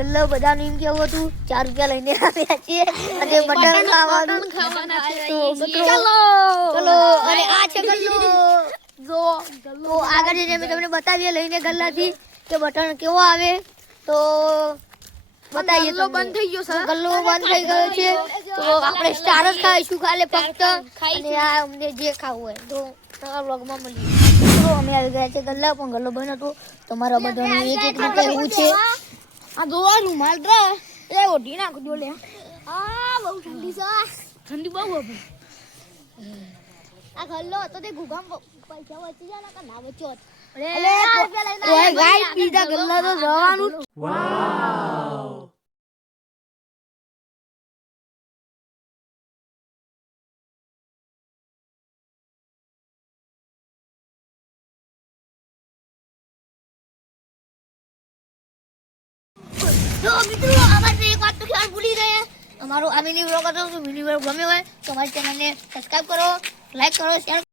ગલ્લો બધાનું એમ કેવું હતું 4 રૂપિયા લઈને આવ્યા છીએ અને મટન ખાવાના છે તો ચલો અને આ છે ગલ્લો જો તો આગળ જઈને અમે તમને બતાવીએ લઈને ગલ્લાથી કે બટન કેવો આવે તો બતાવીએ ગલ્લો બંધ થઈ ગયો સર ગલ્લો બંધ થઈ ગયો છે તો આપણે સ્ટાર જ ખાઈશું ખાલી ફક્ત અને આ અમને જે ખાવું હોય તો તમારા વ્લોગમાં મળીએ તો અમે આવી ગયા છે ગલ્લા પણ ગલ્લો બંધ હતો તમારા બધાનું એક એક રીતે એવું છે આ જોવા રૂમાલ રે એ ઓઢી નાખ દો લે આ બહુ ઠંડી છે ઠંડી બહુ બહુ આ ગલ્લો હતો તે ગુગામ પૈસા વચ્ચે જાય કે ના વચ્ચે અરે ગાઈસ પીઝા ગલ્લા તો જવાનું વાવ તો મિત્રો અમારે એક વાત તો ખ્યાલ ભૂલી ગયા અમારો આ મિની વ્લોગ હતો મિની વ્લોગ ગમ્યો હોય તો અમારી ચેનલને સબસ્ક્રાઇબ કરો લાઈક કરો શેર